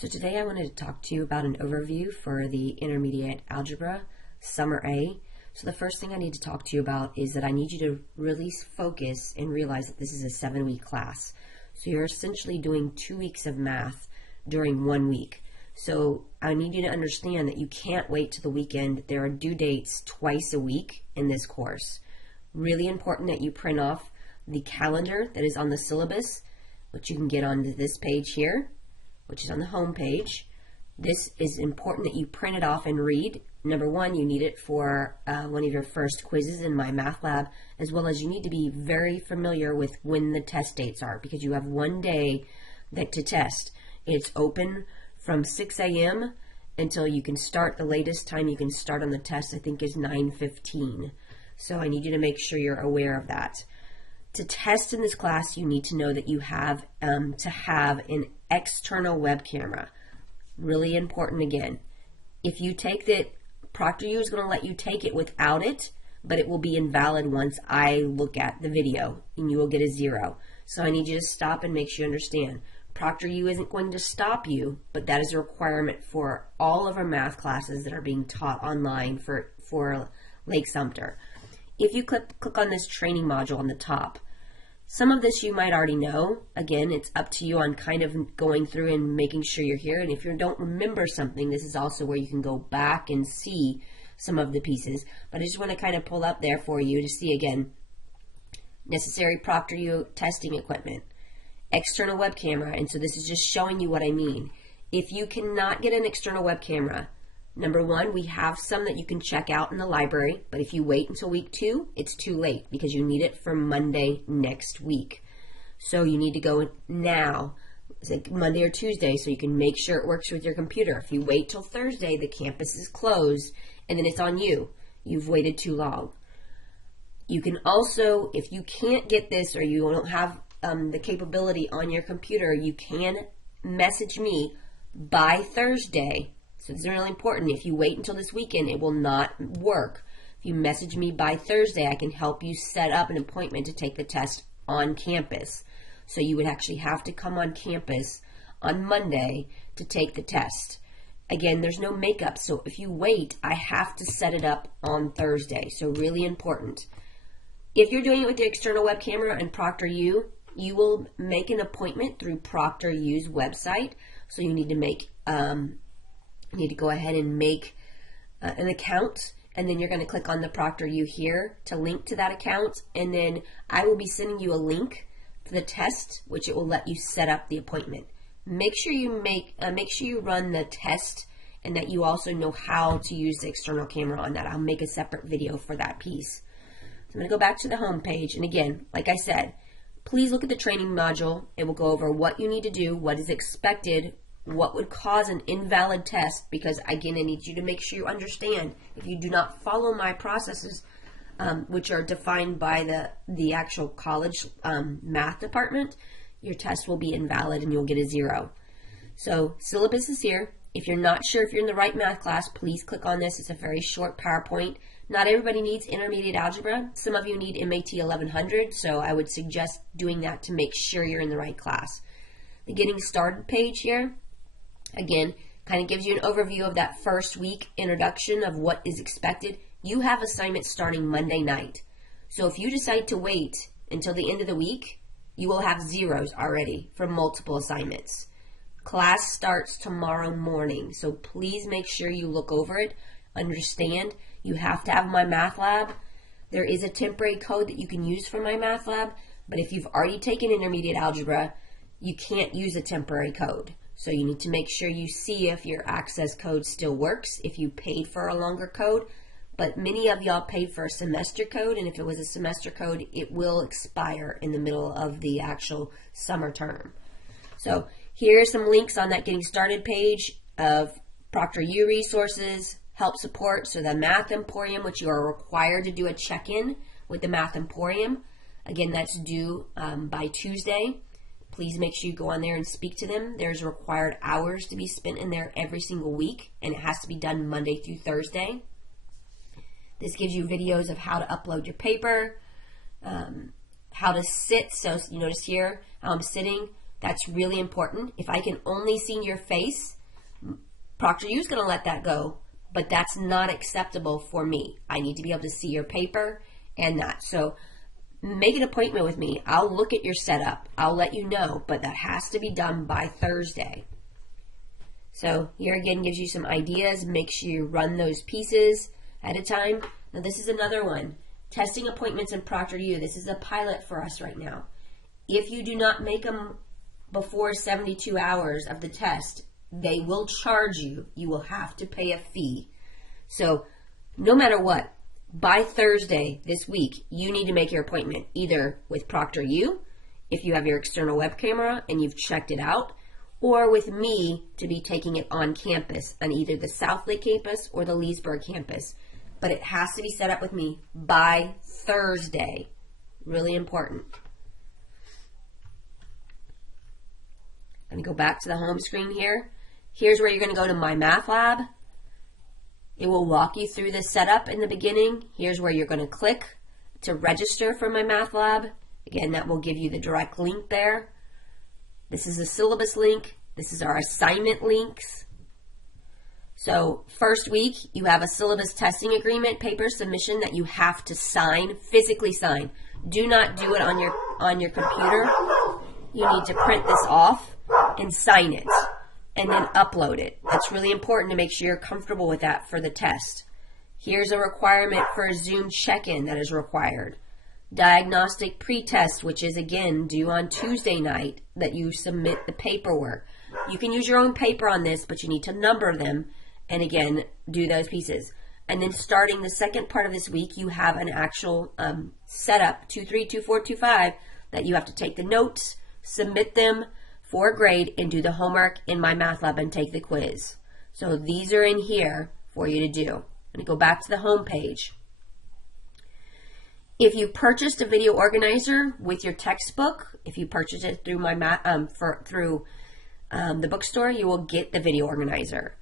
So today I wanted to talk to you about an overview for the Intermediate Algebra, Summer A. So the first thing I need to talk to you about is that I need you to really focus and realize that this is a 7-week class. So you're essentially doing 2 weeks of math during 1 week. So I need you to understand that you can't wait to the weekend. There are due dates twice a week in this course. Really important that you print off the calendar that is on the syllabus, which you can get on this page here, which is on the home page. This is important that you print it off and read. Number one, you need it for one of your first quizzes in Mymathlab, as well as you need to be very familiar with when the test dates are, because you have 1 day to test. It's open from 6 a.m. until you can start. The latest time you can start on the test, I think, is 9:15. So I need you to make sure you're aware of that. To test in this class, you need to know that you have to have an external web camera. Really important again. If you take it, ProctorU is going to let you take it without it, but it will be invalid once I look at the video, and you will get a 0. So I need you to stop and make sure you understand. ProctorU isn't going to stop you, but that is a requirement for all of our math classes that are being taught online for Lake Sumter. If you click on this training module on the top, some of this you might already know. Again, it's up to you on kind of going through and making sure you're here. And if you don't remember something, this is also where you can go back and see some of the pieces. But I just want to kind of pull up there for you to see again. Necessary ProctorU testing equipment, external web camera. And so this is just showing you what I mean. If you cannot get an external web camera, number one, we have some that you can check out in the library, but if you wait until week 2, it's too late because you need it for Monday next week. So you need to go now, like Monday or Tuesday, so you can make sure it works with your computer. If you wait till Thursday, the campus is closed, and then it's on you. You've waited too long. You can also, if you can't get this or you don't have the capability on your computer, you can message me by Thursday. So it's really important. If you wait until this weekend, it will not work. If you message me by Thursday, I can help you set up an appointment to take the test on campus. So you would actually have to come on campus on Monday to take the test. Again, there's no makeup, so if you wait, I have to set it up on Thursday. So really important. If you're doing it with the external web camera and ProctorU, you will make an appointment through ProctorU's website. So you need to make you need to go ahead and make an account, and then you're going to click on the ProctorU here to link to that account, and then I will be sending you a link for the test, which it will let you set up the appointment. Make sure you run the test, and that you also know how to use the external camera on that. I'll make a separate video for that piece. So I'm going to go back to the home page, and again, like I said, please look at the training module. It will go over what you need to do, what is expected, what would cause an invalid test, because again, I need you to make sure you understand if you do not follow my processes, which are defined by the actual college math department, your test will be invalid and you'll get a 0. So syllabus is here. If you're not sure if you're in the right math class, please click on this. It's a very short PowerPoint. Not everybody needs intermediate algebra. Some of you need MAT1033, so I would suggest doing that to make sure you're in the right class. The getting started page here, again, kind of gives you an overview of that first week introduction of what is expected. You have assignments starting Monday night. So if you decide to wait until the end of the week, you will have 0s already from multiple assignments. Class starts tomorrow morning, so please make sure you look over it. Understand, you have to have Mymathlab. There is a temporary code that you can use for Mymathlab, but if you've already taken intermediate algebra, you can't use a temporary code. So you need to make sure you see if your access code still works, if you paid for a longer code. But many of y'all paid for a semester code, and if it was a semester code, it will expire in the middle of the actual summer term. So here are some links on that getting started page of ProctorU resources, help support, so the Math Emporium, which you are required to do a check-in with the Math Emporium. Again, that's due by Tuesday. Please make sure you go on there and speak to them. There's required hours to be spent in there every single week, and it has to be done Monday through Thursday. This gives you videos of how to upload your paper, how to sit. So you notice here how I'm sitting. That's really important. If I can only see your face, ProctorU is going to let that go, but that's not acceptable for me. I need to be able to see your paper and that. So make an appointment with me. I'll look at your setup. I'll let you know, but that has to be done by Thursday. So here again gives you some ideas. Make sure you run those pieces at a time. Now this is another one. Testing appointments in ProctorU. This is a pilot for us right now. If you do not make them before 72 hours of the test, they will charge you. You will have to pay a fee. So no matter what, by Thursday this week, you need to make your appointment either with ProctorU, if you have your external web camera and you've checked it out, or with me to be taking it on campus on either the Southlake campus or the Leesburg campus. But it has to be set up with me by Thursday. Really important. Let me go back to the home screen here. Here's where you're going to go to Mymathlab. It will walk you through the setup in the beginning. Here's where you're going to click to register for Mymathlab. Again, that will give you the direct link there. This is the syllabus link. This is our assignment links. So first week, you have a syllabus testing agreement paper submission that you have to sign, physically sign. Do not do it on your computer. You need to print this off and sign it, and then upload it. That's really important to make sure you're comfortable with that for the test. Here's a requirement for a Zoom check-in that is required. Diagnostic Pre-Test, which is again due on Tuesday night, that you submit the paperwork. You can use your own paper on this, but you need to number them and again do those pieces. And then starting the second part of this week, you have an actual setup, 2-3, 2-4, 2-5, that you have to take the notes, submit them for a grade, and do the homework in Mymathlab and take the quiz. So these are in here for you to do. I'm going to go back to the home page. If you purchased a video organizer with your textbook, if you purchased it through the bookstore, you will get the video organizer.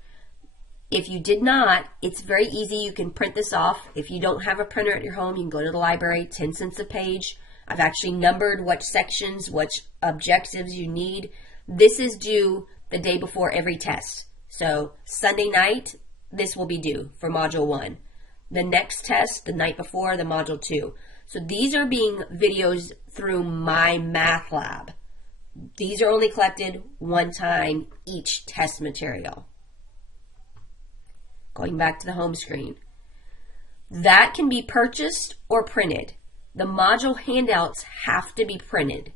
If you did not, it's very easy. You can print this off. If you don't have a printer at your home, you can go to the library, 10 cents a page. I've actually numbered what sections, what objectives you need. This is due the day before every test. So Sunday night, this will be due for Module 1. The next test, the night before, the Module 2. So these are being videos through Mymathlab. These are only collected one time each test material. Going back to the home screen. That can be purchased or printed. The module handouts have to be printed.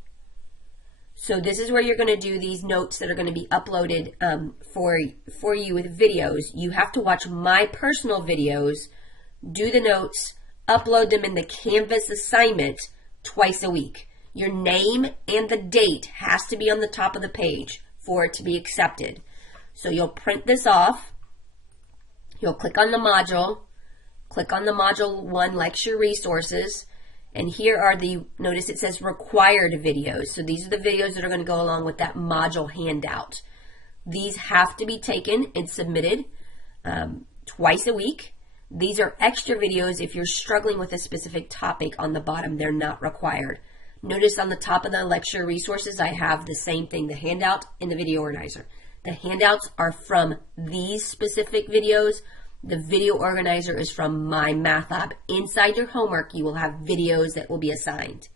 So this is where you're going to do these notes that are going to be uploaded for you with videos. You have to watch my personal videos, do the notes, upload them in the Canvas assignment twice a week. Your name and the date has to be on the top of the page for it to be accepted. So you'll print this off. You'll click on the module. Click on the Module 1 Lecture Resources. And here are the, notice it says required videos. So these are the videos that are going to go along with that module handout. These have to be taken and submitted twice a week. These are extra videos if you're struggling with a specific topic on the bottom. They're not required. Notice on the top of the lecture resources, I have the same thing, the handout and the video organizer. The handouts are from these specific videos. The video organizer is from Mymathlab. Inside your homework, you will have videos that will be assigned.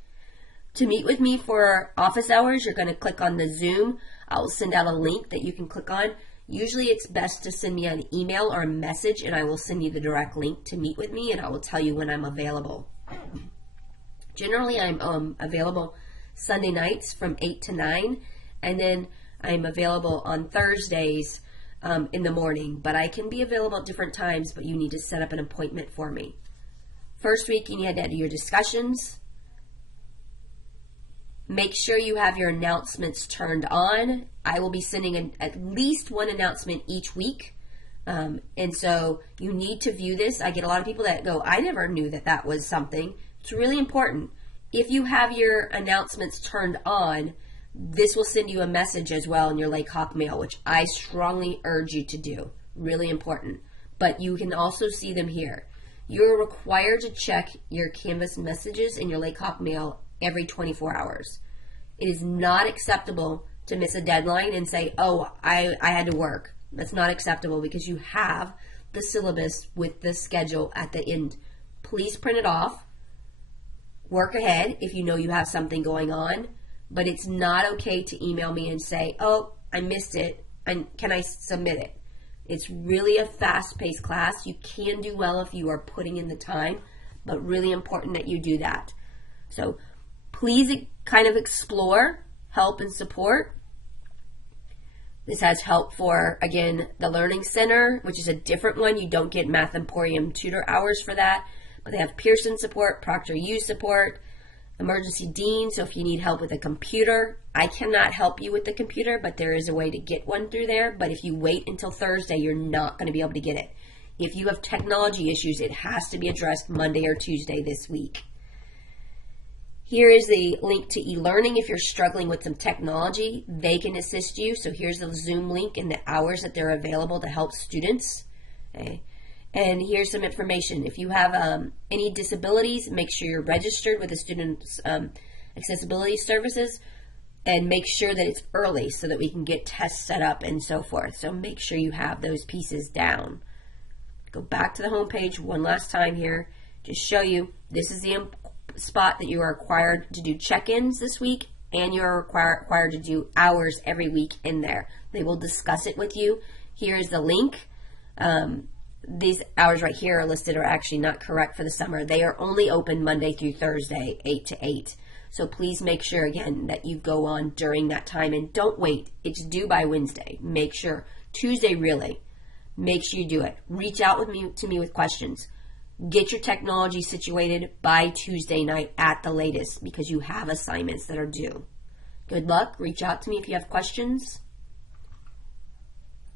To meet with me for office hours, you're going to click on the Zoom. I will send out a link that you can click on. Usually it's best to send me an email or a message, and I will send you the direct link to meet with me, and I will tell you when I'm available. Generally, I'm available Sunday nights from 8 to 9, and then I'm available on Thursdays in the morning, but I can be available at different times, but you need to set up an appointment for me. First week, you need to do your discussions. Make sure you have your announcements turned on. I will be sending at least one announcement each week, and so you need to view this. I get a lot of people that go, I never knew that that was something. It's really important. If you have your announcements turned on, this will send you a message as well in your Lake Hawk mail, which I strongly urge you to do. Really important. But you can also see them here. You're required to check your Canvas messages in your Lake Hawk mail every 24 hours. It is not acceptable to miss a deadline and say, oh, I had to work. That's not acceptable because you have the syllabus with the schedule at the end. Please print it off. Work ahead if you know you have something going on, but it's not okay to email me and say, oh, I missed it, and can I submit it? It's really a fast-paced class. You can do well if you are putting in the time, but really important that you do that. So please kind of explore help and support. This has help for, again, the Learning Center, which is a different one. You don't get Math Emporium tutor hours for that, but they have Pearson support, ProctorU support, Emergency Dean. So if you need help with a computer, I cannot help you with the computer, but there is a way to get one through there. But if you wait until Thursday, you're not going to be able to get it. If you have technology issues, it has to be addressed Monday or Tuesday this week. Here is the link to e-learning. If you're struggling with some technology, they can assist you. So here's the Zoom link and the hours that they're available to help students. Okay. And here's some information. If you have any disabilities, make sure you're registered with the Student Accessibility Services, and make sure that it's early so that we can get tests set up and so forth. So make sure you have those pieces down. Go back to the home page one last time here. Just show you this is the spot that you are required to do check-ins this week, and you're required to do hours every week in there. They will discuss it with you. Here is the link. These hours right here are listed are actually not correct for the summer. They are only open Monday through Thursday, 8 to 8. So please make sure, again, that you go on during that time, and don't wait. It's due by Wednesday. Make sure. Tuesday, really. Make sure you do it. Reach out to me with questions. Get your technology situated by Tuesday night at the latest because you have assignments that are due. Good luck. Reach out to me if you have questions.